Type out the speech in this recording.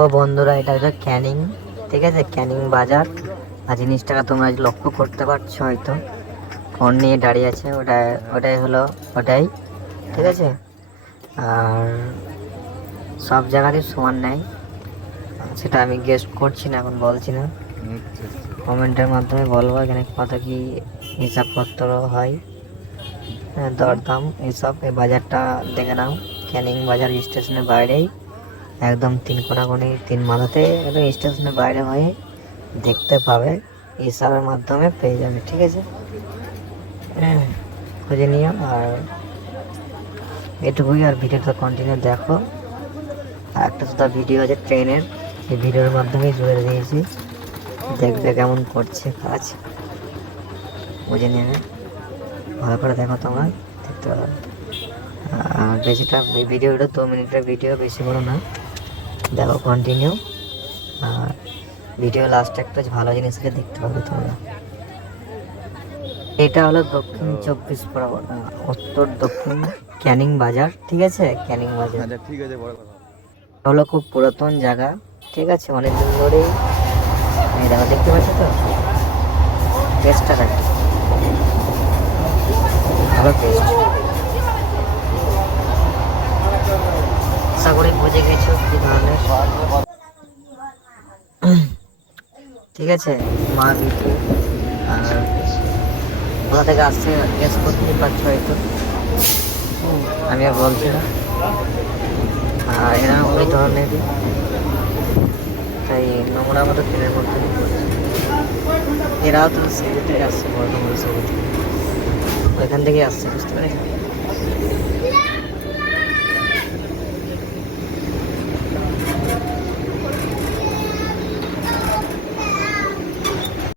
ও বন্ধুরা, এটা হচ্ছে ক্যানিং, ঠিক আছে, ক্যানিং বাজার। আর জিনিসটাকে তোমরা লক্ষ্য করতে পারছো হয়তো, ফোন নিয়ে দাঁড়িয়ে আছে, ওটাই হলো ওটাই, ঠিক আছে। আর সব জায়গারই সমান নেই, সেটা আমি গেস করছি না, এখন বলছি না, কমেন্টের মাধ্যমে বলবো এখানে কত কি হিসাবপত্র হয়, দরদাম এসব। এই বাজারটা দেখে নাও, ক্যানিং বাজার স্টেশনের বাইরেই, একদম তিন কোনাকুনি তিন মাথাতে, একদম স্টেশনের বাইরে হয়ে দেখতে পাবে, হিসাবের মাধ্যমে পেয়ে যাবে, ঠিক আছে। খুঁজে নিও। আর এটুকুই, আর ভিডিওটা কন্টিনিউ দেখো। আর একটা শুধু ভিডিও আছে ট্রেনের, সেই ভিডিওর মাধ্যমেই জুড়ে দিয়েছি, দেখবে কেমন করছে কাজ, বুঝে নেবে, ভালো করে দেখো, তোমরা দেখতে পাবে। আর বেশিটা ভিডিওটা 2 মিনিটের ভিডিও, বেশি বড় না, দেখো কন্টিনিউ। আর ভিডিও লাস্টে একটা ভালো জিনিস আছে, দেখতে পাবে তোমরা। এটা হলো দক্ষিণ 24 পরগনা, উত্তর দক্ষিণ ক্যানিং বাজার, ঠিক আছে, ক্যানিং বাজার। ঠিক আছে, বড় কথা হলো খুব পুরাতন জায়গা, ঠিক আছে, অনেকদিন ধরেই। এই দেখো, দেখতে পাচ্ছ তো, পেস্টটা দেখ, ভালো পেস্ট। আশা করি বুঝে গেছো কি ধরনের, ঠিক আছে। মা বিটি, আর কোথা থেকে আসছে গেস করতেই পারছো হয়তো, আমি আর বলছি না। আর এরা ওই ধরনেরই, তাই নোংরা মতো ট্রেনের মধ্যে করছে। এরাও তো সেগুলো থেকে আসছে, বর্ধমান সেগুলো থেকে, ওইখান থেকে আসছে, বুঝতে পেরেছি।